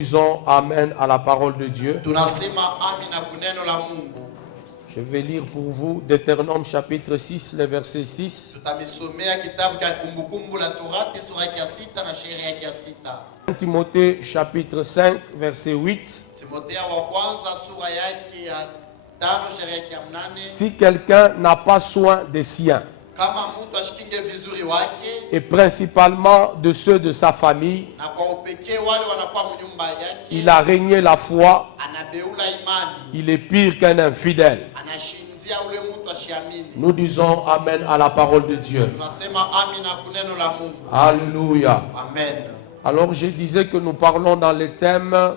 Disons Amen à la parole de Dieu. Tunasema amina kuneno la Mungu. Je vais lire pour vous Deutéronome chapitre 6, le verset 6. Tutamisomea kitabu cha Kumbukumbu la Torati sura ya 6 na sheria ya 6. Timothée chapitre 5, verset 8. Timothea wa kwanza sura yake ya 5 sheria ya 8. Si quelqu'un n'a pas soin des siens, Kama mtu ashikinge vizuri wake et principalement de ceux de sa famille, na kwa upekee wale wanakuwa mnyumba yake, il a régné la foi, anabeula imani, il est pire qu'un infidèle. anashinzia ule mtu ashiamini. Nous disons Amen à la parole de Dieu. Tunasema amina kuneno la Mungu. Alléluia. Amen. Alors je disais que nous parlons dans le thème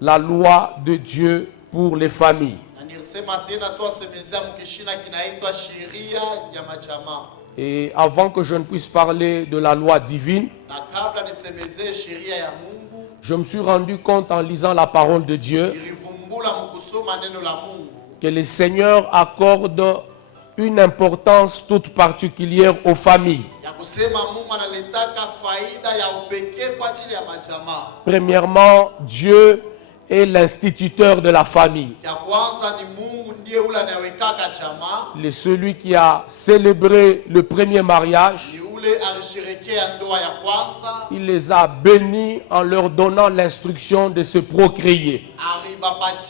la loi de Dieu pour les familles. Nilisema tena tuasemezea mkishina kinaitwa sheria ya majamaa. Et avant que je ne puisse parler de la loi divine, Na kabla nisemezee sheria ya Mungu, je me suis rendu compte en lisant la parole de Dieu nilivumbula mkusoma neno la Mungu que le Seigneur accorde une importance toute particulière aux familles. ya kusema Mungu analetaka faida ya upekee kwa ajili ya majamaa. Premièrement, Dieu est l'instituteur de la famille. Ya kwanza ni Mungu ndiye ule anayewekaka jamaa, Celui qui a célébré le premier mariage, ni ule alisherekea ndoa ya kwanza, il les a bénis en leur donnant l'instruction de se procréer.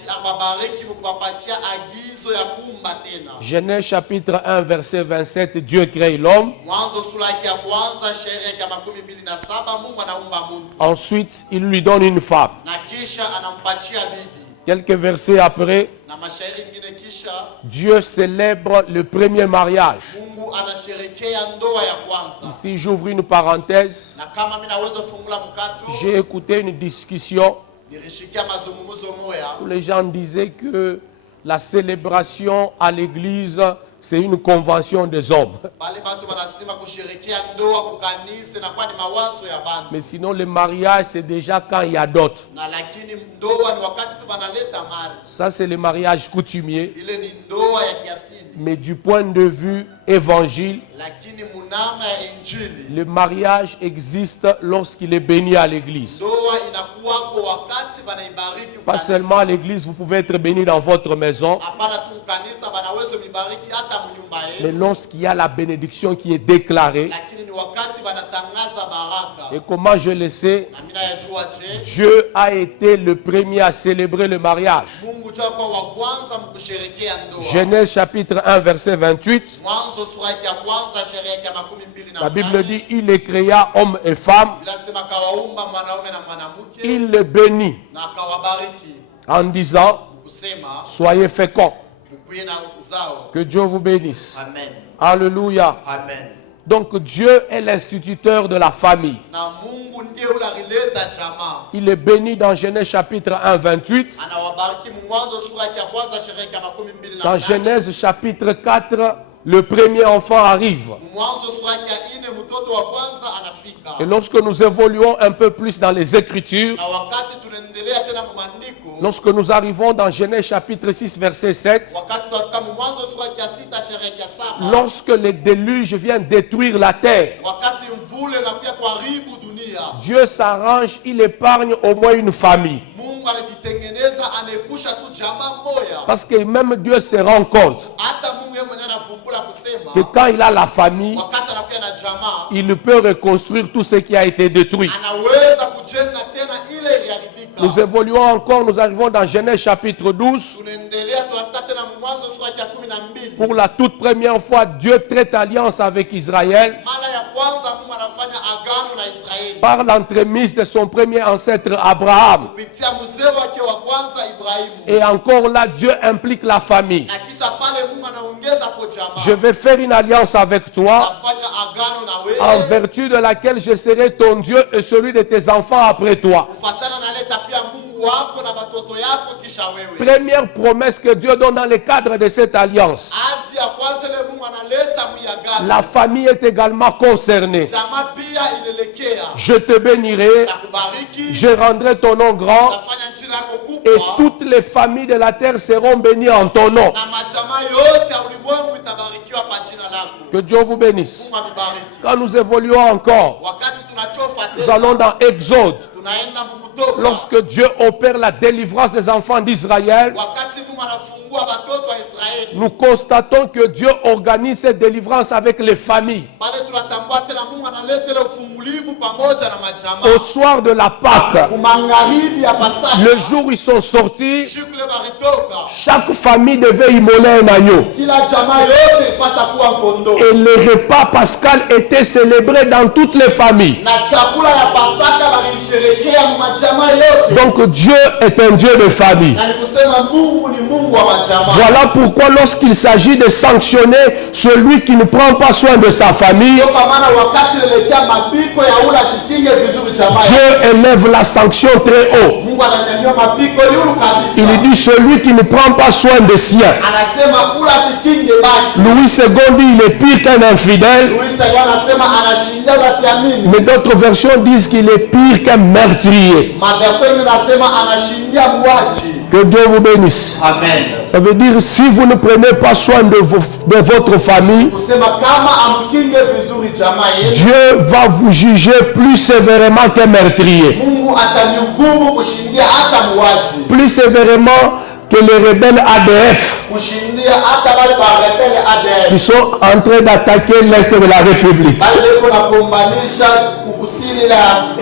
ababariki mkupapatia agizo ya kuumba tena. Genèse chapitre 1 verset 27, Dieu crée l'homme. Mwanzo sura yake ya kwanza sheria ya 27 Mungu anaumba mtu. Ensuite, il lui donne une femme. Na kisha anampatia bibi. Quelques versets après, Na mashairi mengine kisha Dieu célèbre le premier mariage. Mungu anasherekea ndoa ya kwanza. Ici, j'ouvre une parenthèse. Na kama mimi naweza fungula mkato, J'ai écouté une discussion nilishikia mazungumzo moya où les gens disaient que la célébration à l'église, c'est une convention des hommes. bali bantu banasema kusherekea ndoa kukanisa na kwa ni mawazo ya bantu. Mais sinon, le mariage, c'est déjà quand il y a d'autres. Na lakini ndoa ni wakati tu banaleta mali. Ça, c'est le mariage coutumier. Ile ni ndoa ya kiasili. Mais du point de vue évangile, Lakini munamna ya injili, le mariage existe lorsqu'il est béni à l'église. ndoa inakuwa kwa wakati banaibariki Pas seulement à l'église, vous pouvez être béni dans votre maison, hapana tu kanisa banaweza mibariki hata mnyumba mais yenu, lorsqu'il y a la bénédiction qui est déclarée. lakini ni wakati banatangaza baraka. Et comment je le sais? Na mimi najua je, Dieu a été le premier à célébrer le mariage. Mungu jua kwa wa kwanza mkusherekea ndoa. Genèse chapitre 1 verset 28, Mwanzo sura ya kwanza sheria ya 28. la Bible dit, il les créa hommes et femmes, Inasema kawaumba mwanaume na mwanamke il les bénit na akawabariki en disant, kusema soyez féconds, mkuye na uzao. que Dieu vous bénisse. Amen. Alléluia. Amen. Donc Dieu est l'instituteur de la famille. Na Mungu ndiye ule alileta jamaa. Il est béni dans Genèse chapitre 1 28. Anawabariki Mwanzo sura ya kwanza sheria ya 28. Dans Genèse chapitre 4, le premier enfant arrive. Mwanzo sura ya 4 mtoto wa kwanza anafika. Et lorsque nous évoluons un peu plus dans les Écritures, Na wakati tunaendelea tena maandiko, lorsque nous arrivons dans Genèse chapitre 6 verset 7, wakati tunafika Mwanzo sura ya 6 sheria ya 7, lorsque le déluge vient détruire la terre, wakati mvule na pia kuharibu dunia, Dieu s'arrange, il épargne au moins une famille. Mungu anajitengeneza, anaepusha tu jamaa moja. Parce que même Dieu se rend compte Hata Mungu yeye mwenyewe anafumbula kusema que quand il a la famille, wakati anakuwa na jamaa, il peut reconstruire tout ce qui a été détruit. anaweza kujenga tena ile iliharibika. Nous évoluons encore, nous arrivons dans Genèse chapitre 12. Tunaendelea tunafika tena Mwanzo sura ya 12. Pour la toute première fois, Dieu traite alliance avec Israël Mara ya kwanza Mungu anafanya agano na Israeli par l'entremise de son premier ancêtre Abraham. kupitia mzee wake wa kwanza Ibrahimu. Et encore là, Dieu implique la famille. Na kisha pale Mungu anaongeza kwa jamaa. Je vais faire une alliance avec toi, Anafanya agano na en wewe vertu de laquelle je serai ton Dieu et celui de tes enfants après toi. kufuatana na leta pia Mungu wako na watoto yako kisha wewe. Première promesse que Dieu donne dans le cadre de cette alliance. Hadi ya kwanza ile Mungu analeta muyagano. La famille est également concernée. Jamaa pia inaelekea. Je te bénirai, Na kubariki. je rendrai ton nom grand Nafanya jina lako et kubwa. toutes les familles de la terre seront bénies en ton nom. Na majamaa yote ya ulimwengu itabarikiwa kwa jina lako. Que Dieu vous bénisse. Mungu amebariki. Quand nous évoluons encore, Wakati tunachofa nous allons dans Exode. tunaenda mkutoka. Lorsque Dieu opère la délivrance des enfants d'Israël, Wakati Mungu anafungua watoto wa Israeli, nous constatons que Dieu organise cette délivrance avec les familles. pale tunatambua tena Mungu analeta ile ufungulivu pamoja na majamaa. Au soir de la Pâque, Magharibi ya Pasaka, le jour où ils sont sortis, siku ile baritoka, chaque famille devait immoler un agneau. kila jamaa yote ipasha kuwa mkondo. Et le repas pascal était célébré dans toutes les familles. Na chakula ya Pasaka walisherehekea majamaa yote. Donc Dieu est un Dieu de famille. Na nikusema Mungu ni Mungu wa majamaa. Voilà pourquoi lorsqu'il s'agit de sanctionner celui qui ne prend pas soin de sa famille, Kwa maana wakati nilekea mapiko ya ula shikinge vizuri jamaa. Dieu élève la sanction très haut. Mungu ananyanyua mapiko yulu kabisa. Il dit celui qui ne prend pas soin des siens. Anasema kula shikinge baki. Louis II dit il est pire qu'un infidèle. Louis II anasema anashinda wasiamini. Mais d'autres versions disent qu'il est pire qu'un meurtrier. Maverso hiyo nasema anashindia mwaji. Que Dieu vous bénisse. Amen. Ça veut dire si vous ne prenez pas soin de votre famille, Kusema kama amkinge vizuri jamaa yenu, Dieu va vous juger plus sévèrement qu'un meurtrier. Mungu atanihukumu kushindia hata mwaji. Plus sévèrement que les rebelles ADF Kushindia hata wale wa rebelle ADF. qui sont en train d'attaquer l'Est de la République. Bale leko na kumbanisha kukusini la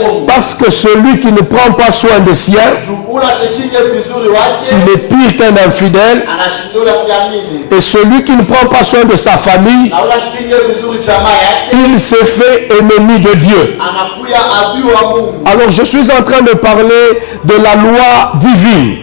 Kongo. Parce que celui qui ne prend pas soin des siens, Jukula shikinge vizuri wake, il est pire qu'un infidèle. anashindia ula siamini. Et celui qui ne prend pas soin de sa famille, Na ula shikinge vizuri jamaa yake, il se fait ennemi de Dieu. anakuya adui wa Mungu. Alors je suis en train de parler de la loi divine.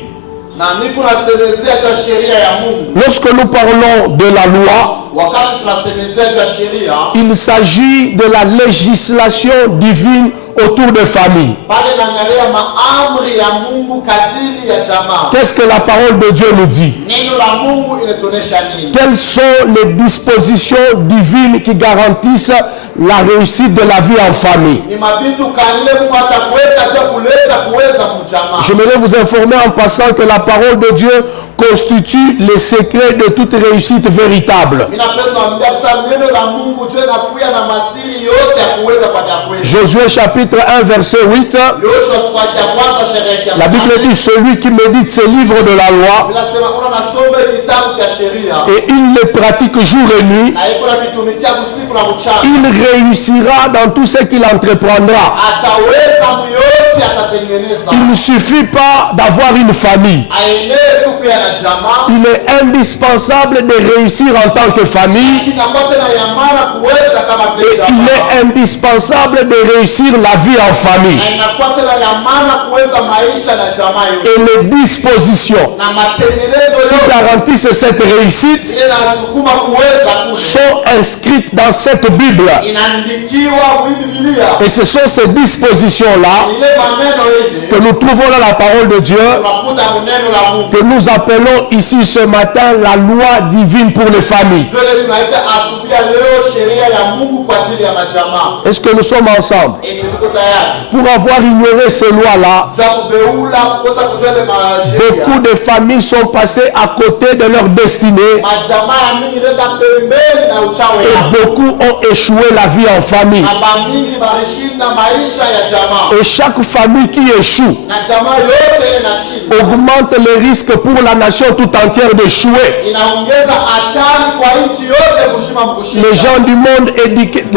Na niko nasemezea kwa sheria ya Mungu. Lorsque nous parlons de la loi, Wakati tunasemezea kwa sheria, il s'agit de la législation divine autour de familles. pale naangalia maamri ya Mungu kadiri ya jamaa. Qu'est-ce que la parole de Dieu nous dit? Neno la Mungu inatuonesha nini? Quelles sont les dispositions divines qui garantissent la réussite de la vie en famille? Ni mabitu kanile Mungu asa kuweka je kuleta kuweza mjamaa. J'aimerais vous informer en passant que la parole de Dieu constitue les secrets de toute réussite véritable. Ninapenda kuambia sasa neno la Mungu je na kuya na masiri yote ya kuweza kwa kweli. Josué chapitre 1 verset 8. Yoshua sura ya kwanza sheria. La Bible dit celui qui médite ces livres de la loi Inasema kuna nasoma kitabu cha sheria. et il les pratique jour et nuit, Na iko na vitumikia usiku na mchana. il réussira dans tout ce qu'il entreprendra. Ataweza yote atatengeneza. Il ne suffit pas d'avoir une famille. Aelewe tu kuya na jamaa. Il est indispensable de réussir en tant que famille. Kinakote na yamana kuweza kama Et vile il jamaa. est indispensable de réussir la vie en famille. Na inakuwa tena yamana kuweza maisha na jamaa yote. Et les dispositions Na matengenezo qui yote garantissent cette réussite inasukuma kuweza sont inscrites dans cette Bible. inaandikiwa mwi Biblia. Et ce sont ces dispositions-là Ile maneno que ile nous trouvons dans la parole de Dieu, tunakuta neno la Mungu. que nous appelons ici ce matin la loi divine pour les familles. Ndio tunaita asubuhi ya leo sheria ya Mungu kwa ajili ya majamaa. Est-ce que nous sommes ensemble? Eti tuko tayari. Pour avoir ignoré ces lois-là, Za kubeula kukosa kujua ile beaucoup sheria. de familles sont passées à côté de leur destinée Majamaa ya mingi nenda pembeni na uchawi et yao. beaucoup ont échoué la vie en famille. Na bamingi barishinda maisha ya jamaa. Et chaque famille qui échoue Na jamaa yote ile inashinda. augmente les risques pour la nation tout entière d'échouer. Inaongeza hatari kwa nchi yote mzima mkushinda. Les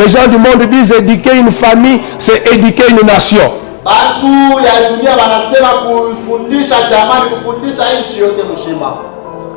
gens du monde disent éduquer une famille, c'est éduquer une nation. Bantu ya dunia wanasema kufundisha jamaa ni kufundisha nchi yote mzima.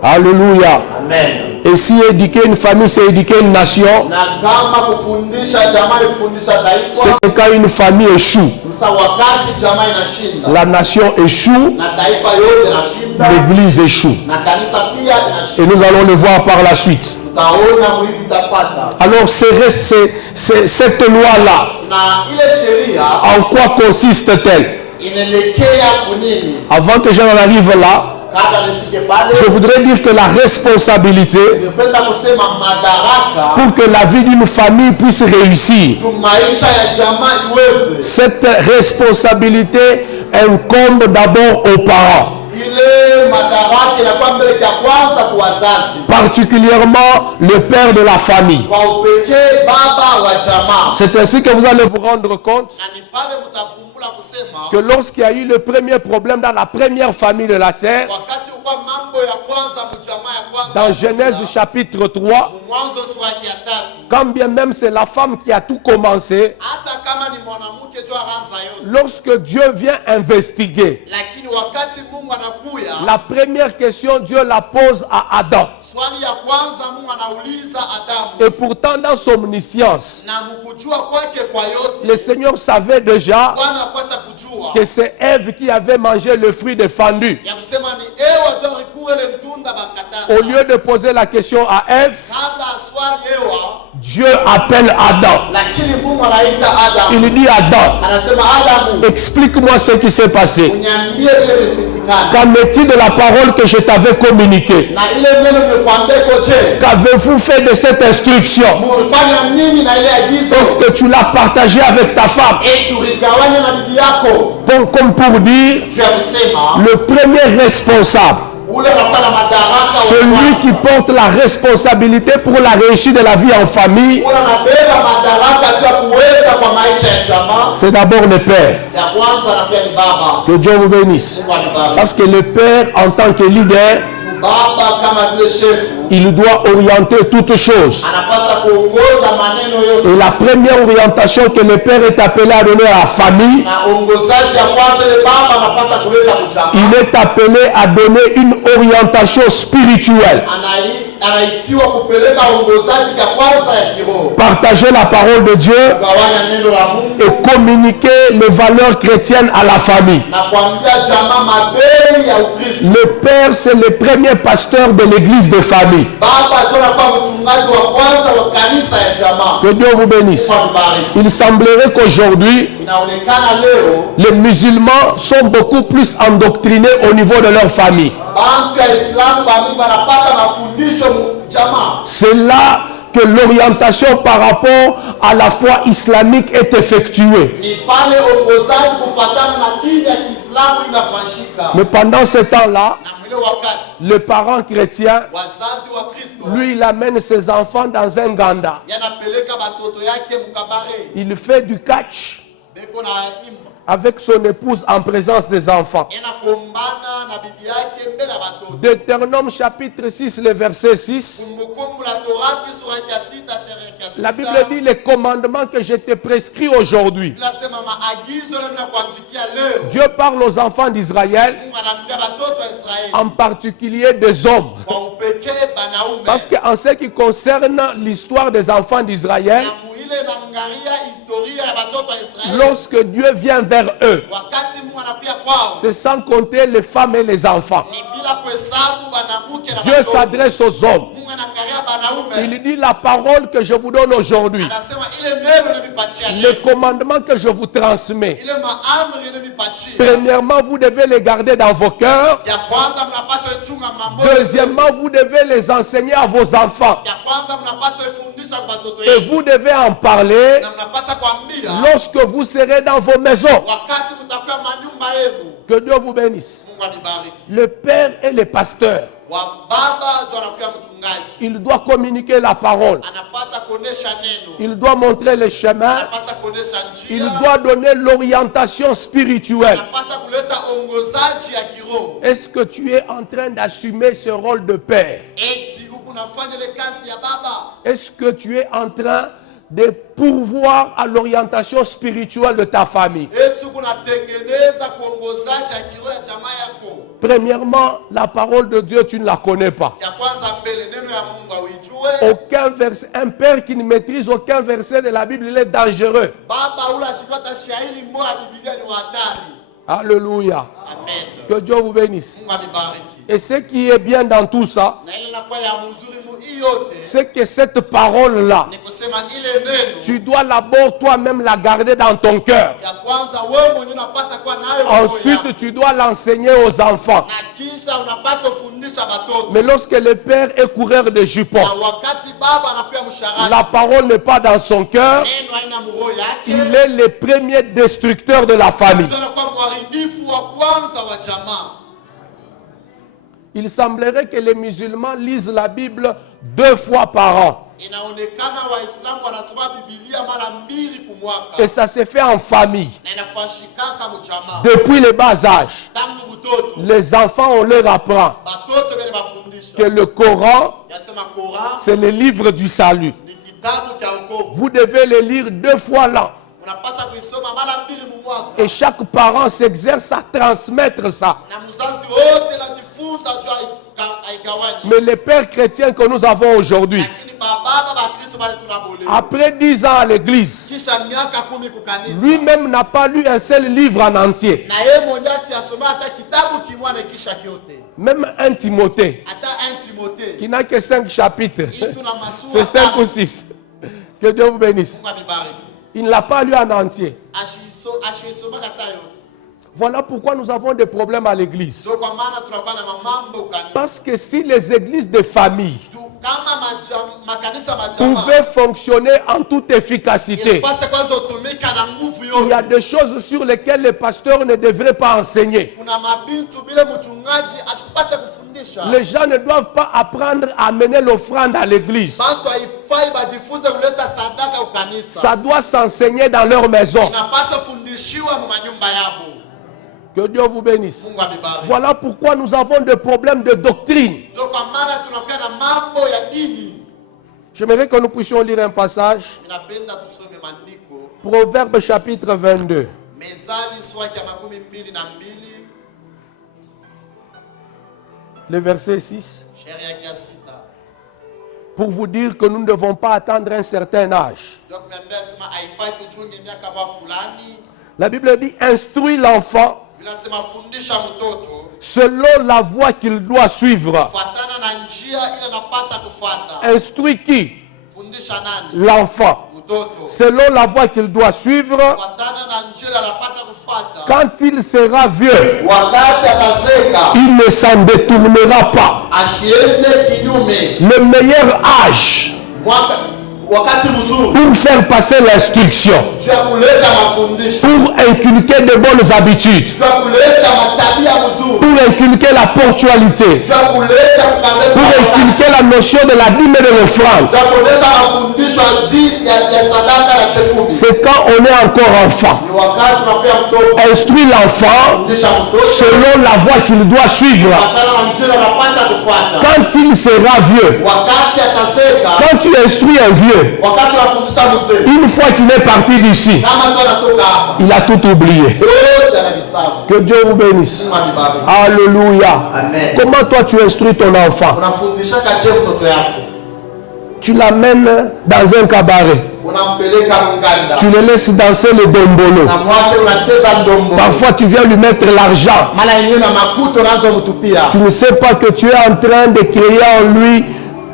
Alléluia. Amen. Et si éduquer une famille, c'est éduquer une nation, Na kama kufundisha jamaa ni kufundisha taifa, c'est quand une famille échoue, sasa wakati jamaa inashinda la nation échoue, na taifa yote inashinda l'église échoue. na kanisa pia Et inashinda. nous allons le voir par la suite. Tutaona mwivi tafata. Alors cette loi-là, Na ile sheria en quoi consiste-t-elle? inaelekea kunini? Avant que j'en arrive là, Kabla nifike pale, je voudrais dire que la responsabilité ningependa kusema madaraka pour que la vie d'une famille puisse réussir, tu maisha ya jamaa iweze. cette responsabilité incombe d'abord aux parents. Ile madaraka inakuwa mbele ya kwanza kwa wazazi, particulièrement le père de la famille. kwa upekee baba wa jamaa. C'est ainsi que vous allez vous rendre compte Na ni pale mtavumbula kusema que lorsqu'il y a eu le premier problème dans la première famille de la terre, wakati kwa mambo ya kwanza mjamaa ya kwanza dans Genèse chapitre 3, Mwanzo sura ya 3, quand bien même c'est la femme qui a tout commencé, hata kama ni mwanamke jo aranza yote, lorsque Dieu vient investiguer, lakini wakati Mungu anakuya, la première question, Dieu la pose à Adam. swali ya kwanza Mungu anauliza Adamu, Et pourtant, dans son omniscience, na mkujua kwake kwa yote le Seigneur savait déjà Bwana akwasa kujua que c'est Ève qui avait mangé le fruit défendu. ya kusema ni Ewa jo alikuwa ile mtunda bakataza. Au lieu de poser la question à Ève, Kabla swali Ewa, Dieu appelle Adam. lakini Mungu anaita Adamu, Il dit Adam, anasema Adamu, explique-moi ce qui s'est passé. uniambie ile vipitikana Qu'en est-il de la parole que je t'avais communiquée? na ile neno nikwambie koje, Qu'avez-vous fait de cette instruction? mulifanya nini na ile agizo? Est-ce que tu l'as partagé avec ta femme? Tuligawanya na bibi yako. Comme pour dire, Juu ya kusema le premier responsable, ule anakuwa na madaraka wa celui qui kwanza. porte la responsabilité pour la réussite de la vie en famille, Ule anabeba madaraka juu ya kuweza kwa maisha ya jamaa. c'est d'abord le père. Ya kwanza anakuwa ni baba. Que Dieu vous bénisse. Mungu anibariki. Parce que le père, en tant que leader, Baba kama vile shefu il doit orienter toutes choses. anapaswa kuongoza maneno yote, Et la première orientation que le père est appelé à donner à la famille, na ongozaji ya kwanza ile baba anapaswa kuleta kujamaa. il est appelé à donner une orientation spirituelle. Anaitiwa kupeleka ongozaji ya kwanza ya kiroho, Partager la parole de Dieu kugawanya neno la Mungu et communiquer les valeurs chrétiennes à la famille. na kuambia jamaa mabei ya Ukristo. Le père, c'est le premier pasteur de l'église de famille. Baba ndio anakuwa mchungaji wa kwanza wa kanisa ya jamaa. Que Dieu vous bénisse. Mungu atubariki. Il semblerait qu'aujourd'hui, Inaonekana leo les musulmans sont beaucoup plus endoctrinés au niveau de leur famille. bantu ya Islamu bami banapata mafundisho jamaa. C'est là que l'orientation par rapport à la foi islamique est effectuée. Ni pale ongozaji kufatana na dini ya Kiislamu inafanyika. Mais pendant ce temps-là, Na mwile wakati le parent chrétien, wazazi wa Kristo lui, il amène ses enfants dans un ganda. yanapeleka batoto yake mukabare, Il fait du catch beko na imba avec son épouse en présence des enfants. enakombana na bibi yake mbele ya batoto. Deutéronome chapitre 6, le verset 6. Kumbukumbu la Torati sura ya 6 sheria ya 6. La Bible dit les commandements que je te prescris aujourd'hui. Inasema maagizo leo nakuandikia leo. Dieu parle aux enfants d'Israël, Mungu anaambia batoto wa Israeli en particulier des hommes. kwa upekee banaume. Parce qu'en ce qui concerne l'histoire des enfants d'Israël, Na muile naangalia historia ya batoto wa Israeli. lorsque Dieu vient vers eux, Wakati Mungu anakuja kwao, c'est sans compter les femmes et les enfants. ni bila kuhesabu banamuke na Dieu batoto. s'adresse aux hommes. Mungu anaangalia banaume. Il dit la parole que je vous donne aujourd'hui, Anasema ile neno nilipatia le leo. commandement que je vous transmets. Ile maamri nilipatia. Premièrement, vous devez les garder dans vos cœurs. Ya kwanza mnapaswa ichunga mambo. Deuxièmement, vous devez les enseigner à vos enfants. Ya kwanza mnapaswa ifundisha kwa batoto Et yenu. vous devez en parler Na mnapaswa kuambia lorsque vous serez dans vos maisons. wakati mtakuwa manyumba yenu. Que Dieu vous bénisse. Mungu anibariki. Le père et le pasteur, Wa baba ndio anakuwa mchungaji. il doit communiquer la parole. Anapaswa kuonesha neno. Il doit montrer le chemin. Anapaswa kuonesha Il njia. doit donner l'orientation spirituelle. Anapaswa kuleta ongozaji ya kiroho. Est-ce que tu es en train d'assumer ce rôle de père? Eti huku nafanya ile kazi ya baba. Est-ce que tu es en train de pourvoir à l'orientation spirituelle de ta famille? Eti huku natengeneza kuongozaji ya kiroho ya jamaa yako. Premièrement, la parole de Dieu, tu ne la connais pas. Ya kwanza mbele neno ya Mungu auijue. Aucun verset, un père qui ne maîtrise aucun verset de la Bible, il est dangereux. Baba ula shikota shairi moja ya Biblia ni hatari. Alléluia. Amen. Que Dieu vous bénisse. Mungu anibariki. Et ce qui est bien dans tout ça, Na ile inakuwa ya mzuri mu hii yote. c'est que cette parole-là, Ni kusema ile neno. tu dois d'abord toi-même la garder dans ton cœur. Ya kwanza wewe mwenyewe unapaswa kuwa nayo kwa moyo wako. Ensuite, tu dois l'enseigner aux enfants. Na kisha unapaswa kufundisha watoto. Mais lorsque le père est coureur de jupons, Na wakati baba anapewa mshahara. la parole n'est pas dans son cœur, Neno haina mroho yake. il est le premier destructeur de la famille. Ndio anakuwa mharibifu wa kwanza wa jamaa. Il semblerait que les musulmans lisent la Bible 2 fois par an. Inaonekana Waislamu wanasoma Biblia mara 2 kwa mwaka. Et ça se fait en famille. Na inafanyika mjamaa. Depuis le bas âge, Tangu butoto. les enfants, on leur apprend Batoto bale bafundisha. que le Coran, Yasema Koran c'est le livre du salut. ni kitabu cha wokovu. Vous devez le lire 2 fois l'an. Unapaswa kuisoma mara 2 kwa mwaka. Et chaque parent s'exerce à transmettre ça. Na mzazi wote anajifunza juu haigawani. Mais les pères chrétiens que nous avons aujourd'hui, Lakini baba ba Kristo bale tunabole. après 10 ans à l'église, Kisha miaka 10 kukanisa. lui-même n'a pas lu un seul livre en entier. Na yeye mwenyewe asoma hata kitabu kimwana kisha kyote. Même un Timothée, Hata 1 Timothée. qui n'a que 5 chapitres. Itu na masura. C'est 5 ou 6. Que Dieu vous bénisse. Mungu amebariki. Il ne l'a pas lu en entier. Ashisoma kata yote. Voilà pourquoi nous avons des problèmes à l'église. So kwa maana tunakuwa na mambo kanisa. Parce que si les églises de famille Kama makanisa majama. pouvaient fonctionner en toute efficacité, Ilipasa kwanza utumika na nguvu il y a yote. des choses sur lesquelles les pasteurs ne devraient pas enseigner. Kuna mabintu bila mchungaji ashikupasa kufundisha. Les gens ne doivent pas apprendre à mener l'offrande à l'église. Bantu haifai bajifunze kuleta sadaka ukanisa. Ça doit s'enseigner dans leur maison. Inapaswa fundishiwa mu manyumba yabo. Que Dieu vous bénisse. Mungu amebariki. Voilà pourquoi nous avons des problèmes de doctrine. So kwa maana tunakuwa na mambo ya dini. J'aimerais que nous puissions lire un passage. Ninapenda tusome maandiko. Proverbe chapitre 22. Mezali sura ya 22. Le verset 6. Sheria ya 6. Pour vous dire que nous ne devons pas attendre un certain âge. Donc sema haifai kuchunga miaka ba fulani. La Bible dit, instruis l'enfant Inasema fundisha mtoto selon la voie qu'il doit suivre. fuatana na njia ile napasa kufuata. Instruis qui? Fundisha nani? L'enfant. Mtoto. Selon la voie qu'il doit suivre. Fuatana na njia ile napasa kufuata. Quand il sera vieux, Wakati ataseka, il ne s'en détournera pas. asiende kinyume. Le meilleur âge Wakati mzuri pour faire passer l'instruction, juu ya kuleta mafundisho, pour inculquer de bonnes habitudes, juu ya kuleta matabia mzuri, pour inculquer la ponctualité, juu ya kuleta pour inculquer la notion de la dîme et de l'offrande. juu ya kuleta mafundisho ya sadaka na chekumi. C'est quand on est encore enfant. Ni wakati tunapea mtoto, Instruis l'enfant fundisha mtoto selon la voie qu'il doit suivre. fuatana na njia napasa kufuata. Quand il sera vieux, Wakati ataseka, quand tu instruis un vieux, wakati unafundisha mzee, une fois qu'il est parti d'ici, kama tu anatoka hapa, il a tout oublié. yote anavisahau. Que Dieu vous bénisse. Mungu anibariki. Alléluia. Amen. Comment toi tu instruis ton enfant? Unafundisha kaje mtoto yako? Tu l'amènes dans un cabaret. Unampeleka mganda. Tu le laisses danser le dombolo. Na mwache unacheza ndombo. Parfois tu viens lui mettre l'argent. Mara yenyewe na makuto nazo mtupia. Tu ne sais pas que tu es en train de créer en lui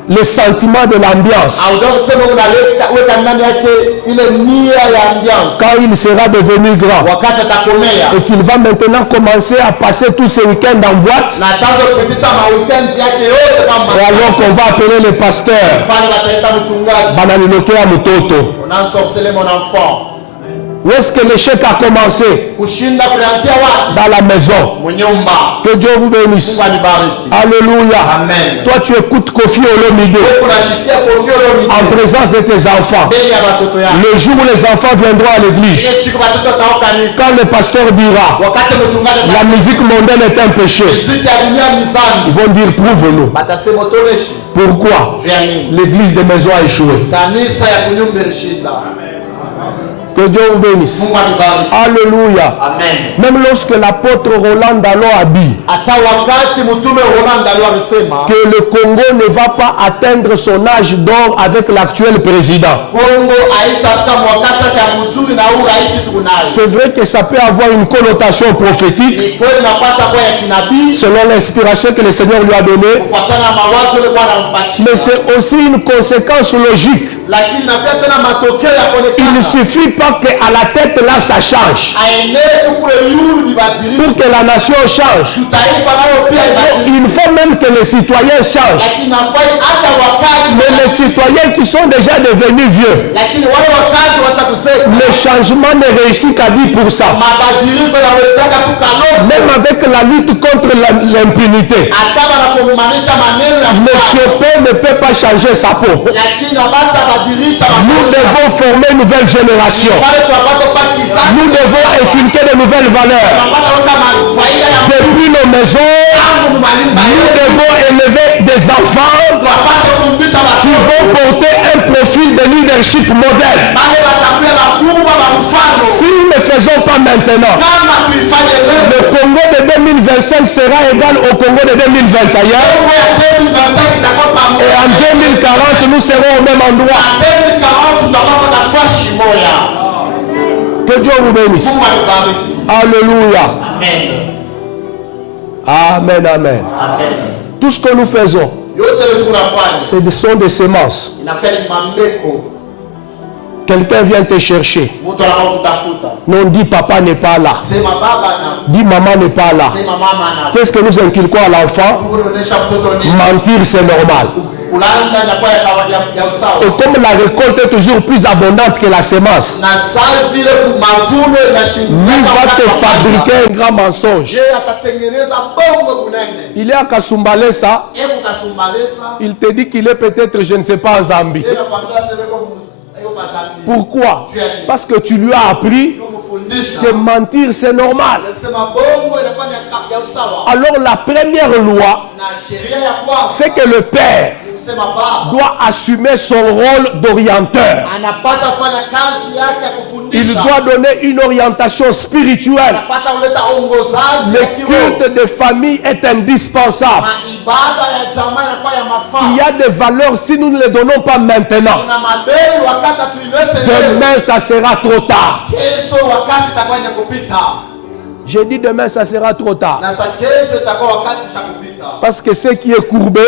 le sentiment de l'ambiance. Kusema unaleta weka ndani yake ile nia ya ambiance. Quand il sera devenu grand Wakati atakomea. et qu'il va maintenant commencer à passer tous ses week-ends en boîte, Na ataanza kupitisha weekend yake yote kama. et alors qu'on va appeler le pasteur, Pale wataita mchungaji. bananilokea mtoto. Unasorceler mon enfant. Où est-ce que l'échec a commencé? Kushinda kuanzia wapi? Dans la maison. Mwenyumba. Que Dieu vous bénisse. Mungu anibariki. Alléluia. Amen. Toi tu écoutes Kofi Olomide Unashikia kofia leo en présence de tes enfants. mbele ya watoto yako. Le jour où les enfants viendront à l'église, Ile siku watoto watao kanisa. quand le pasteur dira Wakati mchungaji la musique mondaine est un péché, muziki ya dunia ils mizani. vont dire prouve-nous. Batasema utoleshi. Pourquoi? Juu ya nini? L'église des maisons a échoué. Kanisa ya kunyumba ilishinda. Que Dieu vous bénisse. Mungu anibariki. Alléluia. Amen. Même lorsque l'apôtre Roland Dallon a dit Hata wakati mtume Roland alisema que le Congo ne va pas atteindre son âge d'or avec l'actuel président, Kongo haitafika wakati ya mzuri na huu rais tukunayo. c'est vrai que ça peut avoir une connotation prophétique Ni kweli napasa kwa ya kinabii selon l'inspiration que le Seigneur lui a donnée, kufuatana na mawazo ile Bwana anampatia. mais c'est aussi une conséquence logique. Lakini na pia tena matokeo ya Il ne kuonekana. suffit pas qu'à la tête là ça change. Aenee kule yulu ibadilike. Pour que la nation change, Taifa nayo pia ibadilike. il faut même que les citoyens changent. Lakini nafai hata wakati Mais les citoyens qui sont déjà devenus vieux, lakini wale wakati wasa kusema le changement ne réussit qu'à 10%. mabadiliko yanawezeka tu kalomo. Même avec la lutte contre l'impunité. Monsieur P ne peut pas changer sa peau. Nous devons former une nouvelle génération. Nous devons inculquer de nouvelles valeurs. Depuis nos maisons, nous devons élever des enfants qui vont porter un profil de leadership modèle. Si nous ne le faisons pas maintenant, le Congo de 2025 sera égal au Congo de 2021. Et en 2040, nous serons au même endroit. Que Dieu vous bénisse. Alléluia. Amen, amen. Tout ce que nous faisons, ce sont des semences. Quelqu'un vient te chercher. Non, dis papa n'est pas là. Dis maman n'est pas là. Qu'est-ce que nous inculquons à l'enfant? Mentir, c'est normal. Et comme la récolte est toujours plus abondante que la semence, lui va te fabriquer un grand mensonge. Il est à Kasumbalesa. Il te dit qu'il est peut-être, je ne sais pas, en Zambie. Pourquoi? Parce que tu lui as appris que mentir c'est normal. Alors la première loi, c'est que le père doit assumer son rôle d'orienteur. Il doit donner une orientation spirituelle. Le culte de famille est indispensable. Il y a des valeurs, si nous ne les donnons pas maintenant, demain ça sera trop tard. J'ai dit demain ça sera trop tard. Parce que ce qui est courbé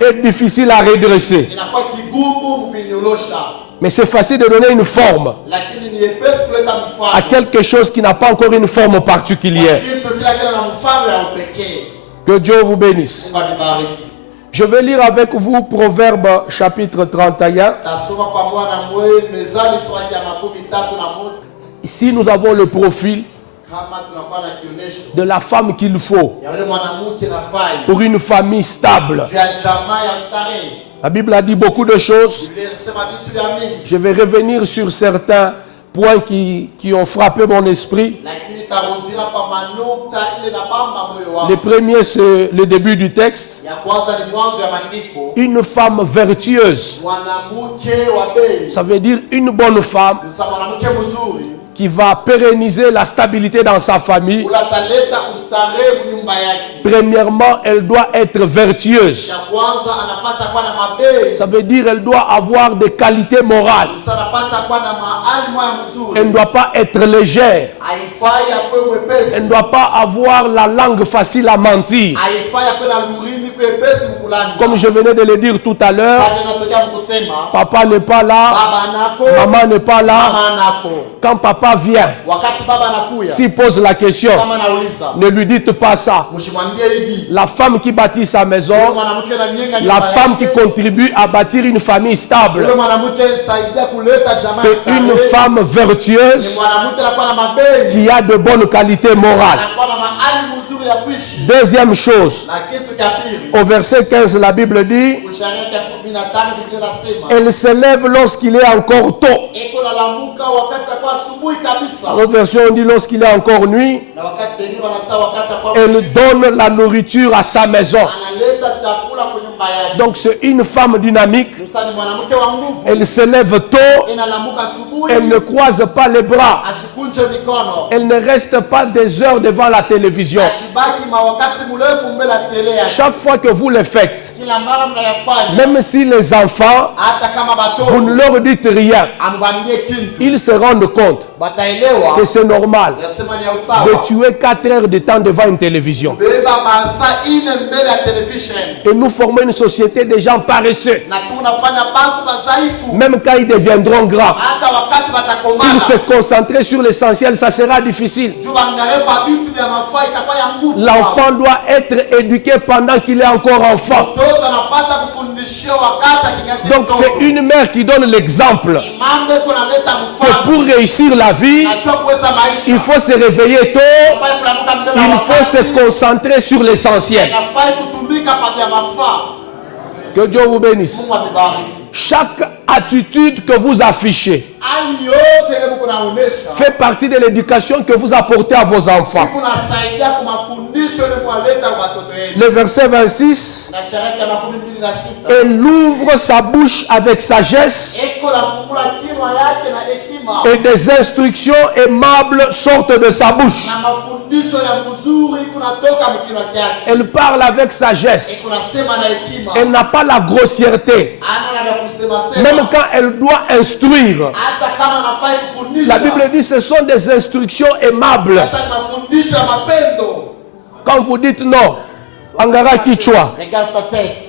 est difficile à redresser. Mais c'est facile de donner une forme à quelque chose qui n'a pas encore une forme particulière. Que Dieu vous bénisse. Je vais lire avec vous Proverbe chapitre 31. Ici nous avons le profil de la femme qu'il faut pour une famille stable. La Bible a dit beaucoup de choses. Je vais revenir sur certains points qui ont frappé mon esprit. Le premier, c'est le début du texte. Une femme vertueuse. Ça veut dire une bonne femme qui va pérenniser la stabilité dans sa famille. Premièrement, elle doit être vertueuse. Ça veut dire qu'elle doit avoir des qualités morales. Elle ne doit pas être légère. Elle ne doit pas avoir la langue facile à mentir. Comme je venais de le dire tout à l'heure, papa n'est pas là, maman n'est pas là. Quand papa vient, s'il pose la question, ne lui dites pas ça. La femme qui bâtit sa maison, la femme qui contribue à bâtir une famille stable, c'est une femme vertueuse qui a de bonnes qualités morales. Deuxième chose, au verset 15, la Bible dit, elle se lève lorsqu'il est encore tôt. L'autre version dit lorsqu'il est encore nuit. Elle donne la nourriture à sa maison. Donc c'est une femme dynamique. Elle se lève tôt. Elle ne croise pas les bras. Elle ne reste pas des heures devant la télévision. Chaque fois que vous le faites, même si les enfants, vous ne leur dites rien, ils se rendent compte que c'est normal de tuer 4 heures de temps devant une télévision. Et nous formons une société de gens paresseux. Même quand ils deviendront grands, ils se concentrer sur l'essentiel, ça sera difficile. L'enfant doit être éduqué pendant qu'il est encore enfant. Donc c'est une mère qui donne l'exemple que pour réussir la vie, il faut se réveiller tôt Il faut se concentrer sur l'essentiel. Que Dieu vous bénisse. Chaque attitude que vous affichez fait partie de l'éducation que vous apportez à vos enfants. Le verset 26, elle ouvre sa bouche avec sagesse et des instructions aimables sortent de sa bouche. Elle parle avec sagesse. Elle n'a pas la grossièreté. Même quand elle doit instruire, la Bible dit que ce sont des instructions aimables. Quand vous dites non, Angara Kichwa,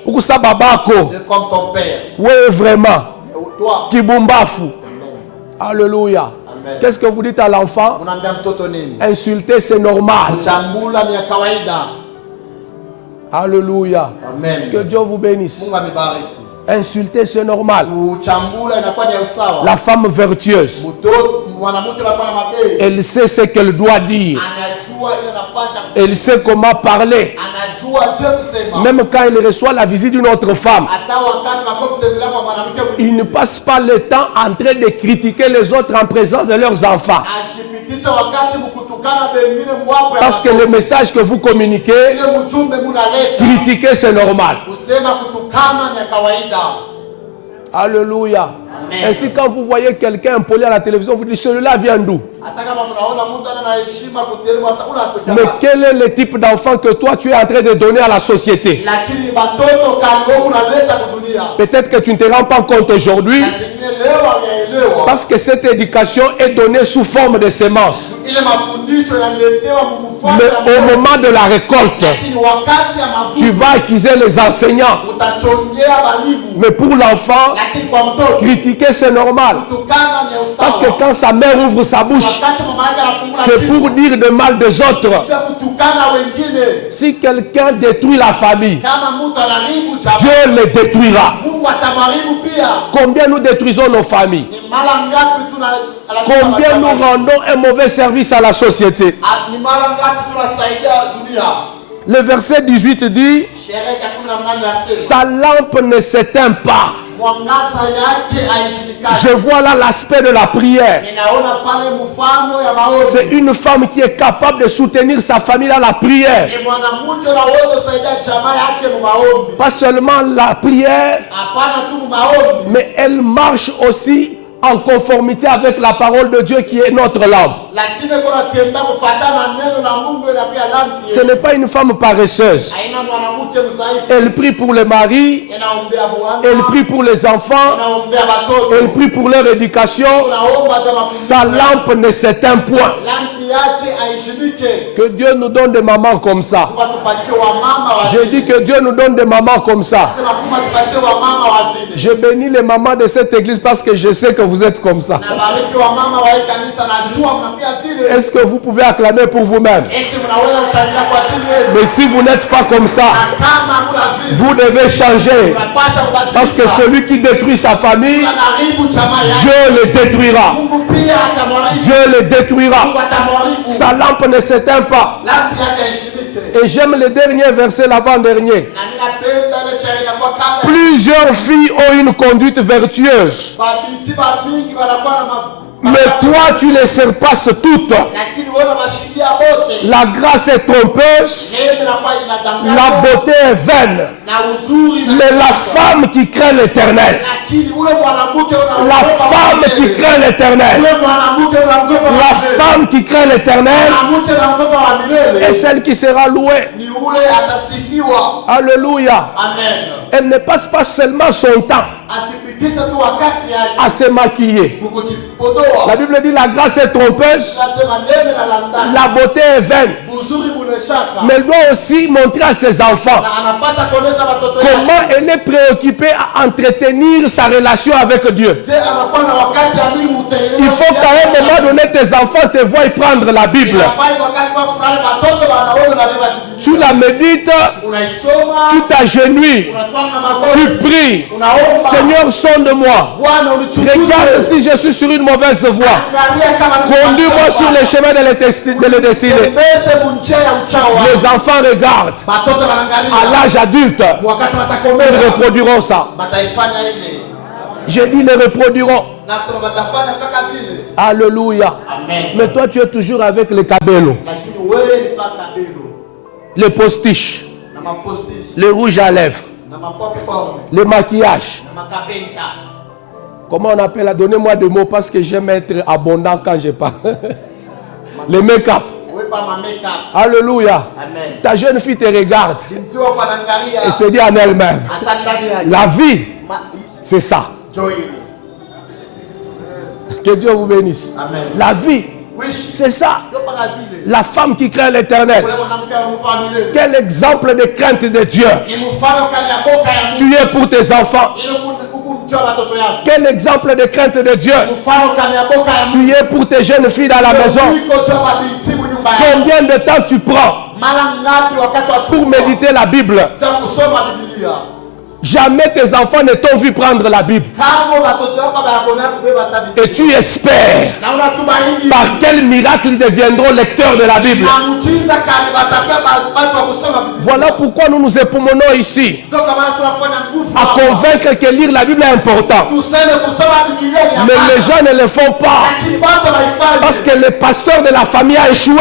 Ukusa Babako, oui vraiment, Kibumbafu, alléluia. Qu'est-ce que vous dites à l'enfant? Insulter, c'est normal. Alléluia. Que Dieu vous bénisse. Insulter, c'est normal. La femme vertueuse, elle sait ce qu'elle doit dire. Elle sait comment parler. Même quand elle reçoit la visite d'une autre femme, il ne passe pas le temps en train de critiquer les autres en présence de leurs enfants. Parce que le message que vous communiquez, critiquer c'est normal. Alléluia. Ainsi quand vous voyez quelqu'un impoli à la télévision, vous dites celui-là vient d'où? Mais quel est le type d'enfant que toi tu es en train de donner à la société? Peut-être que tu ne te rends pas compte aujourd'hui parce que cette éducation est donnée sous forme de semences. Mais au moment de la récolte, tu vas accuser les enseignants. Mais pour l'enfant, critiquer c'est normal. Parce que quand sa mère ouvre sa bouche, c'est pour dire de mal des autres. Si quelqu'un détruit la famille, Dieu le détruira. Combien nous détruisons nos familles? Combien nous rendons un mauvais service à la société? Le verset 18 dit, sa lampe ne s'éteint pas. Je vois là l'aspect de la prière. C'est une femme qui est capable de soutenir sa famille dans la prière. Pas seulement la prière, mais elle marche aussi en conformité avec la parole de Dieu qui est notre lampe. Ce n'est pas une femme paresseuse. Elle prie pour le mari, elle prie pour les enfants, elle prie pour leur éducation. Sa lampe ne s'éteint point. Que Dieu nous donne des mamans comme ça. Je dis que Dieu nous donne des mamans comme ça. Je bénis les mamans de cette église parce que je sais que vous êtes comme ça. Est-ce que vous pouvez acclamer pour vous-même? Mais si vous n'êtes pas comme ça, vous devez changer. Parce que celui qui détruit sa famille, Dieu le détruira. Dieu le détruira. Sa lampe ne s'éteint pas. Et j'aime le dernier verset, l'avant-dernier. Plusieurs filles ont une conduite vertueuse. Mais toi, tu les surpasses toutes. La grâce est trompeuse. La beauté est vaine. Mais la femme qui craint l'Éternel. La femme qui craint l'Éternel. La femme qui craint l'Éternel est celle qui sera louée. Alléluia. Elle ne passe pas seulement son temps à se maquiller. La Bible dit la grâce est trompeuse, la beauté est vaine. Mais elle doit aussi montrer à ses enfants comment elle est préoccupée à entretenir sa relation avec Dieu. Il faut qu'à un moment donné tes enfants te voient prendre la Bible. Tu la médites, tu t'agenouilles, tu pries. Seigneur, sonde-moi. Regarde si je suis sur une mauvaise voie. Conduis-moi sur les chemins de le destinée. Les enfants regardent. À l'âge adulte, ils reproduiront ça. J'ai dit, les reproduiront. Alléluia. Mais toi, tu es toujours avec les cabellos, les postiches, les rouges à lèvres, les maquillages. Comment on appelle? Donnez-moi des mots parce que j'aime être abondant quand je parle. Les make-up. Alléluia. Ta jeune fille te regarde et se dit en elle-même, la vie, c'est ça. Que Dieu vous bénisse. Amen. La vie, c'est ça. La femme qui craint l'Éternel. Quel exemple de crainte de Dieu. Tu es pour tes enfants. Quel exemple de crainte de Dieu. Tu es pour tes jeunes filles dans la maison. Combien de temps tu prends pour méditer la Bible? Jamais tes enfants ne t'ont vu prendre la Bible. Et tu espères par quel miracle ils deviendront lecteurs de la Bible. Voilà pourquoi nous nous époumonons ici à convaincre que lire la Bible est important. Mais les gens ne le font pas parce que le pasteur de la famille a échoué.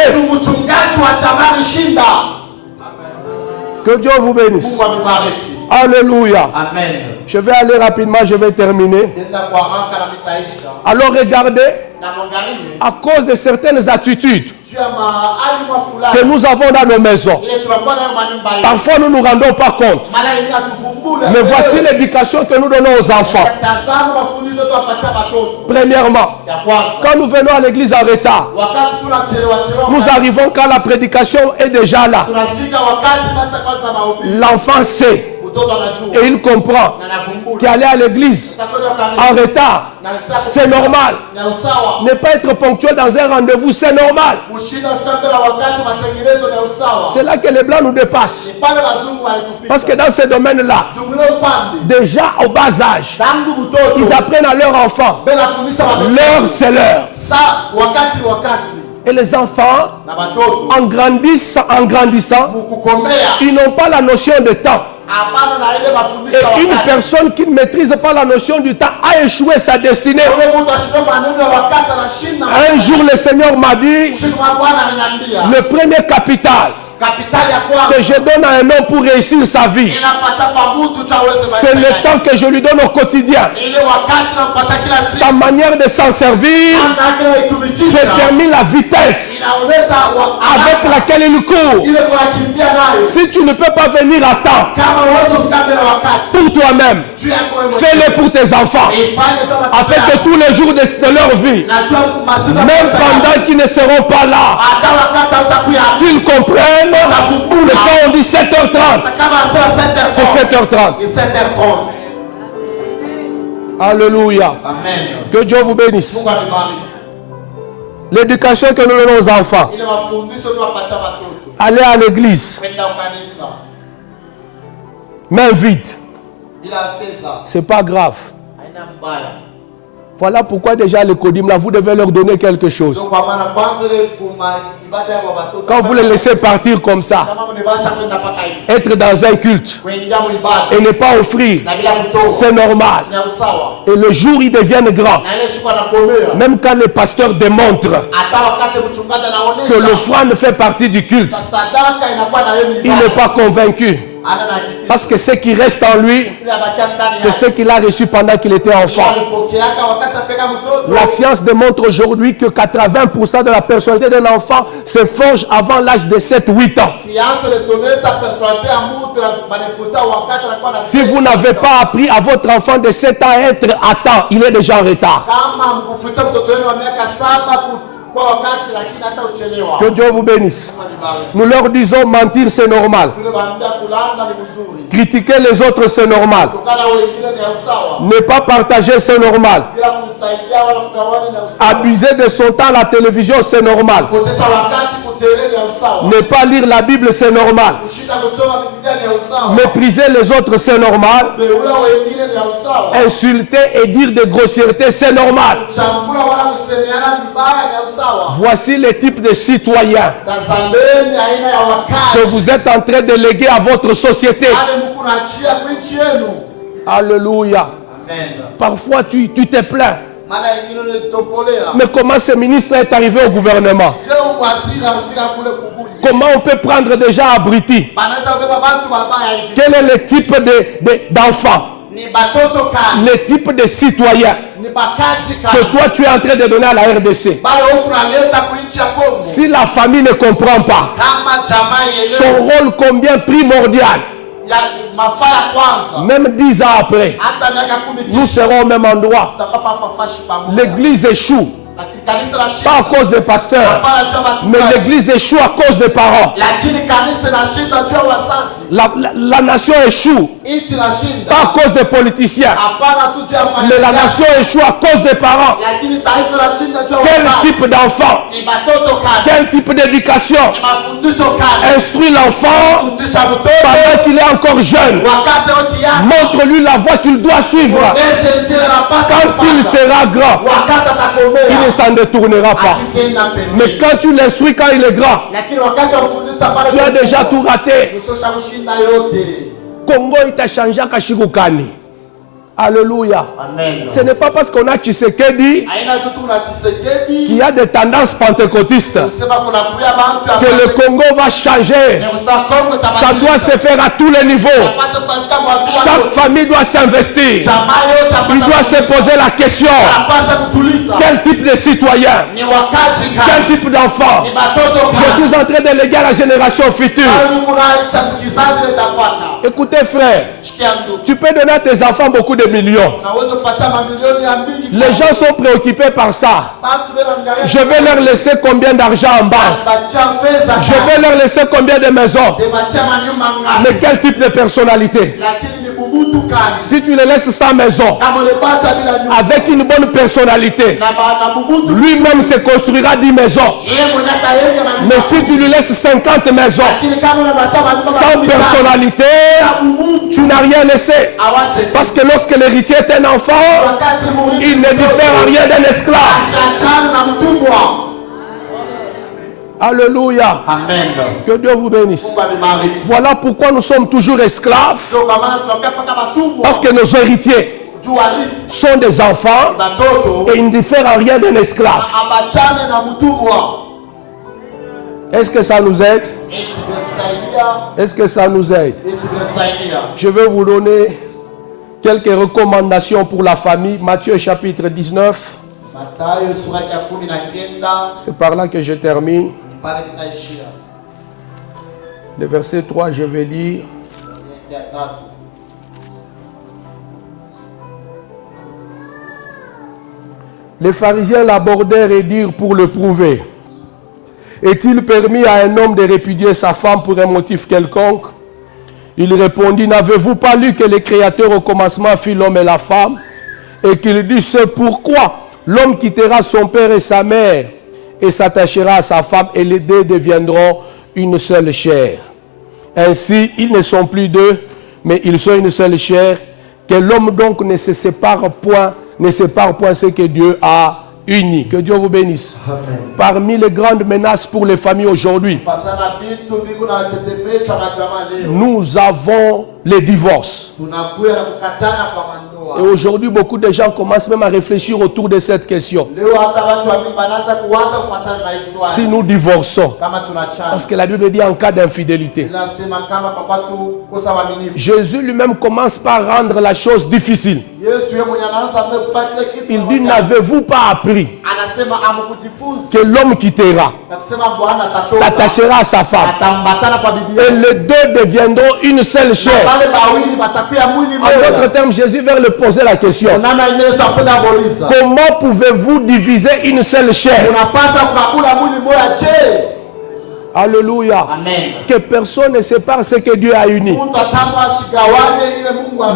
Que Dieu vous bénisse. Alléluia. Amen. Je vais aller rapidement, je vais terminer. Alors regardez, à cause de certaines attitudes que nous avons dans nos maisons, parfois nous ne nous rendons pas compte. Mais voici l'éducation que nous donnons aux enfants. Premièrement, quand nous venons à l'église en retard, nous arrivons quand la prédication est déjà là. L'enfant sait. Et il comprend qu'aller à l'église en retard, c'est normal. Ne pas être ponctuel dans un rendez-vous, c'est normal. C'est là que les Blancs nous dépassent. Parce que dans ce domaine-là, déjà au bas âge, ils apprennent à leurs enfants. L'heure, c'est l'heure. Et les enfants, en grandissant, ils n'ont pas la notion de temps. Et une personne qui ne maîtrise pas la notion du temps a échoué sa destinée. Un jour, le Seigneur m'a dit, le premier capital que je donne à un homme pour réussir sa vie, c'est le temps que je lui donne au quotidien. Sa manière de s'en servir détermine la vitesse avec laquelle il court. Si tu ne peux pas venir à temps pour toi-même, fais-le pour tes enfants, afin que tous les jours de leur vie, même pendant qu'ils ne seront pas là, qu'ils comprennent. Pour le temps on dit 7h30. C'est 7h30. Alléluia. Amen. Que Dieu vous bénisse. L'éducation que nous donnons aux enfants. Aller à l'église. Main vide. C'est pas grave. Voilà pourquoi déjà les Kodim là, vous devez leur donner quelque chose. Quand vous les laissez partir comme ça, être dans un culte et ne pas offrir, c'est normal. Et le jour où ils deviennent grands, même quand le pasteur démontre que l'offrande fait partie du culte, il n'est pas convaincu. Parce que ce qui reste en lui, c'est ce qu'il a reçu pendant qu'il était enfant. La science démontre aujourd'hui que 80% de la personnalité d'un enfant se forge avant l'âge de 7-8 ans. Si vous n'avez pas appris à votre enfant de 7 ans à être à temps, il est déjà en retard. Que Dieu vous bénisse. Nous leur disons mentir c'est normal. Critiquer les autres c'est normal. Ne pas partager c'est normal. Abuser de son temps à la télévision c'est normal. Ne pas lire la Bible c'est normal. Mépriser les autres c'est normal. Insulter et dire des grossièretés c'est normal. Voici les types de citoyens que vous êtes en train de léguer à votre société. Alléluia. Parfois tu te plains. Mais comment ce ministre est arrivé au gouvernement? Comment on peut prendre déjà abruti? Quel est le type d'enfant? Le type de citoyen que toi tu es en train de donner à la RDC? Si la famille ne comprend pas son rôle combien primordial, même 10 ans après, nous serons au même endroit. L'église échoue. Pas à cause des pasteurs, mais l'église échoue à cause des parents. La nation échoue pas à cause des politiciens, mais la nation échoue à cause des parents. Quel type d'enfant, quel type d'éducation instruit l'enfant pendant qu'il est encore jeune? Montre-lui la voie qu'il doit suivre. Quand il sera grand, il ne s'en détournera pas. Mais quand tu l'instruis quand il est grand, tu as déjà tout raté. Congo, il t'a changé à Kashigukani. Alléluia. Amen. Ce n'est pas parce qu'on a Tshisekedi qu'il y a des tendances pentecôtistes que le Congo va changer. Ça doit se faire à tous les niveaux. Chaque famille doit s'investir. Il doit se poser la question: quel type de citoyen, quel type d'enfant je suis en train de léguer à la génération future? Écoutez frère, tu peux donner à tes enfants beaucoup de millions. Les gens sont préoccupés par ça. Je vais leur laisser combien d'argent en banque? Je vais leur laisser combien de maisons? Mais quel type de personnalité? Si tu les laisses sans maison, avec une bonne personnalité, lui-même se construira 10 maisons. Mais si tu lui laisses 50 maisons, sans personnalité, tu n'as rien laissé. Parce que lorsque l'héritier est un enfant, il ne diffère rien d'un esclave. Alléluia. Amen. Que Dieu vous bénisse. Voilà pourquoi nous sommes toujours esclaves. Parce que nos héritiers sont des enfants et ils ne diffèrent en rien d'un esclave. Est-ce que ça nous aide? Est-ce que ça nous aide? Je vais vous donner quelques recommandations pour la famille. Matthieu chapitre 19. C'est par là que je termine. Le verset 3, je vais lire. Les pharisiens l'abordèrent et dirent pour le prouver: est-il permis à un homme de répudier sa femme pour un motif quelconque? Il répondit: n'avez-vous pas lu que le Créateur au commencement fit l'homme et la femme, et qu'il dit: c'est pourquoi l'homme quittera son père et sa mère et s'attachera à sa femme, et les deux deviendront une seule chair. Ainsi, ils ne sont plus deux, mais ils sont une seule chair. Que l'homme donc ne se sépare point ce que Dieu a uni. Que Dieu vous bénisse. Amen. Parmi les grandes menaces pour les familles aujourd'hui, nous avons les divorces. Et aujourd'hui, beaucoup de gens commencent même à réfléchir autour de cette question. Si nous divorçons, parce que la Bible dit en cas d'infidélité, Jésus lui-même commence par rendre la chose difficile. Il dit: n'avez-vous pas appris que l'homme quittera, s'attachera à sa femme, et les deux deviendront une seule chair? En d'autres termes, Jésus va leur poser la question: comment pouvez-vous diviser une seule chair? Alléluia. Amen. Que personne ne sépare ce que Dieu a uni.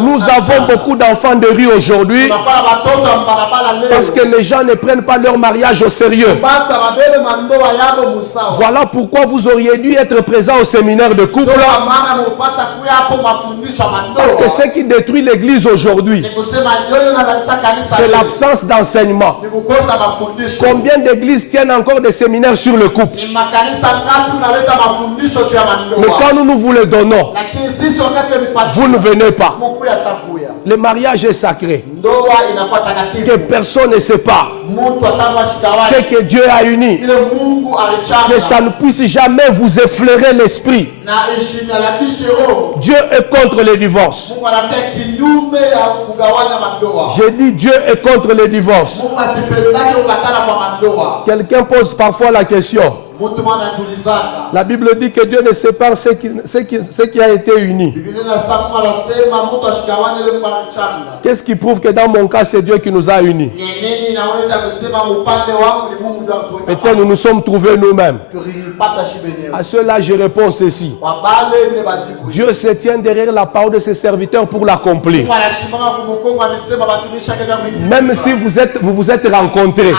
Nous avons beaucoup d'enfants de rue aujourd'hui parce que les gens ne prennent pas leur mariage au sérieux. Voilà pourquoi vous auriez dû être présent au séminaire de couple. Parce que ce qui détruit l'église aujourd'hui, c'est l'absence d'enseignement. Combien d'églises tiennent encore des séminaires sur le couple? Mais quand nous vous le donnons, vous ne venez pas. Le mariage est sacré. Que personne ne sépare. Ce que Dieu a uni. Que ça ne puisse jamais vous effleurer l'esprit. Dieu est contre le divorce. J'ai dit Dieu est contre le divorce. Quelqu'un pose parfois la question. La Bible dit que Dieu ne sépare ce qui a été uni. Qu'est-ce qui prouve que dans mon cas, c'est Dieu qui nous a unis? Peut-être nous nous sommes trouvés nous-mêmes. À cela, je réponds ceci. Dieu se tient derrière la parole de ses serviteurs pour l'accomplir. Même si vous vous êtes rencontrés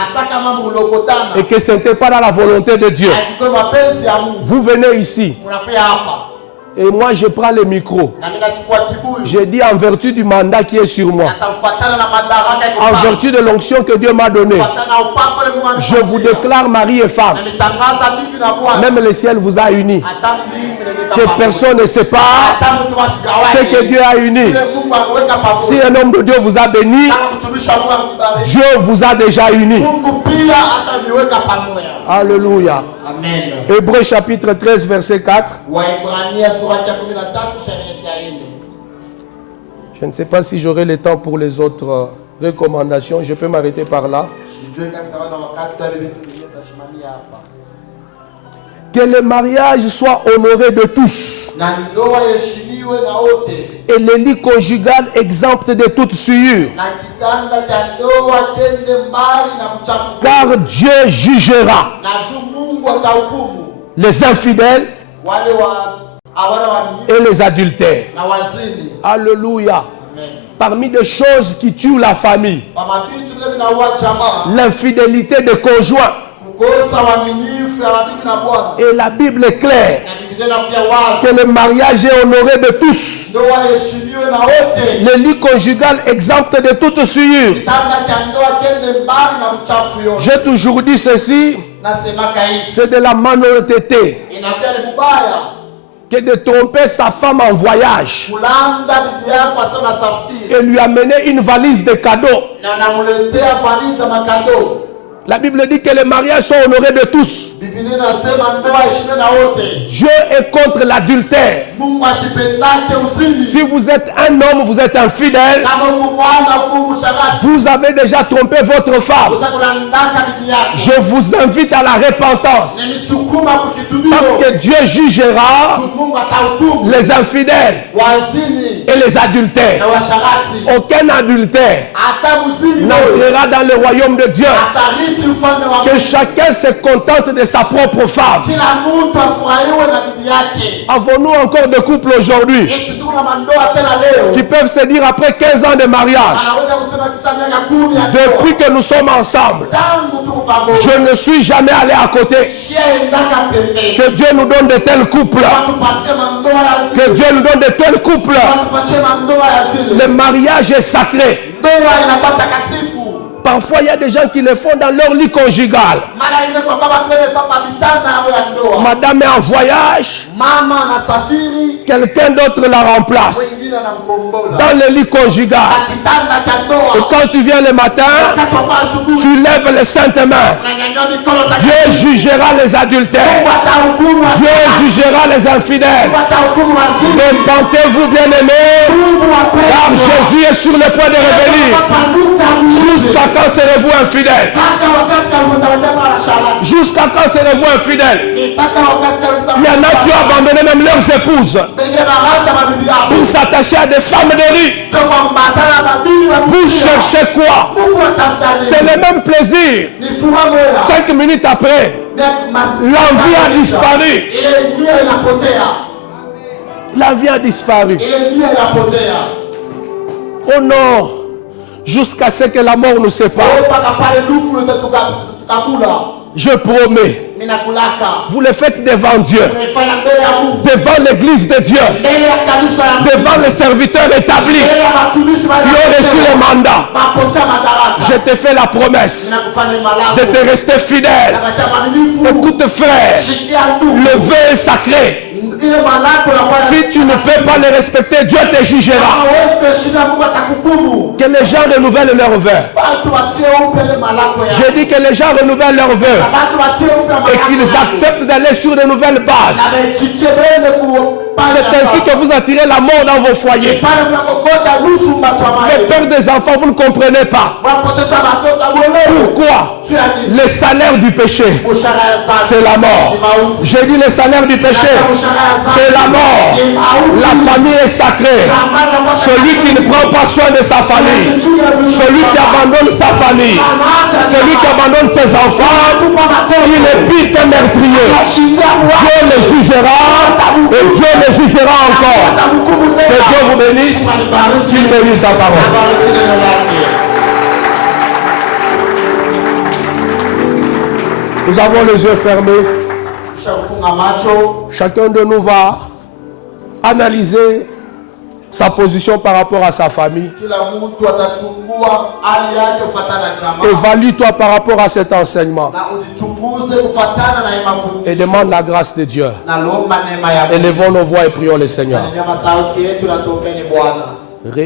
et que ce n'était pas dans la volonté de Dieu, vous venez ici. Et moi je prends le micro. Je dis en vertu du mandat qui est sur moi, en vertu de l'onction que Dieu m'a donnée, je vous déclare mari et femme. Même le ciel vous a unis. Que personne ne sépare ce que Dieu a uni. Si un homme de Dieu vous a béni, Dieu vous a déjà unis. Alléluia. Amen. Hébreux chapitre 13 verset 4. Je ne sais pas si j'aurai le temps pour les autres recommandations. Je peux m'arrêter par là. Que le mariage soit honoré de tous. Et le lit conjugal exempt de toute souillure. Car Dieu jugera les infidèles et les adultères. Alléluia. Parmi des choses qui tuent la famille, l'infidélité des conjoints. Et la Bible est claire que le mariage est honoré de tous. Le lit conjugal exempt de toute souillure. J'ai toujours dit ceci, c'est de la malhonnêteté que de tromper sa femme en voyage et lui amener une valise de cadeaux. La Bible dit que les mariages sont honorés de tous. Dieu est contre l'adultère. Si vous êtes un homme, vous êtes infidèle, vous avez déjà trompé votre femme. Je vous invite à la repentance. Parce que Dieu jugera les infidèles et les adultères. Aucun adultère n'entrera dans le royaume de Dieu. Que chacun se contente de sa propre femme. Avons-nous encore de couples aujourd'hui qui peuvent se dire après 15 ans de mariage, depuis que nous sommes ensemble, je ne suis jamais allé à côté. Que Dieu nous donne de tels couples. Que Dieu nous donne de tels couples. Le mariage est sacré. Parfois, il y a des gens qui le font dans leur lit conjugal. Madame est en voyage. Quelqu'un d'autre la remplace. Dans le lit conjugal. Et quand tu viens le matin, tu lèves les saintes mains. Dieu jugera les adultères. Dieu jugera les infidèles. Repentez-vous, bien-aimés, car Jésus est sur le point de revenir. Jusqu'à quand serez-vous infidèles? Jusqu'à quand serez-vous infidèles? Il y en a qui ont abandonné même leurs épouses pour s'attacher à des femmes de rue. Vous cherchez quoi? C'est le même plaisir. 5 minutes après, L'envie a disparu. La vie a disparu. Oh non. Jusqu'à ce que la mort nous sépare. Je promets. Vous le faites devant Dieu. Devant l'église de Dieu. Devant les serviteurs établis qui ont reçu le mandat. Je te fais la promesse de te rester fidèle. Écoute frère, le vœu est sacré. Si tu ne peux pas le respecter, Dieu te jugera. Que les gens renouvellent leurs vœux. J'ai dit que les gens renouvellent leurs vœux et qu'ils acceptent d'aller sur de nouvelles bases. C'est ainsi que vous attirez la mort dans vos foyers. Le père des enfants, vous ne comprenez pas. Pourquoi? Le salaire du péché, c'est la mort. J'ai dit le salaire du péché, c'est la mort. La famille est sacrée. Celui qui ne prend pas soin de sa famille, celui qui abandonne sa famille, celui qui abandonne ses enfants, il est pire qu'un meurtrier. Dieu le jugera et Dieu le jugera encore. Que Dieu vous bénisse, qu'il bénisse sa parole. Nous avons les yeux fermés. Chacun de nous va analyser sa position par rapport à sa famille. Évalue-toi par rapport à cet enseignement. Et demande la grâce de Dieu. Élevons nos voix et prions le Seigneur.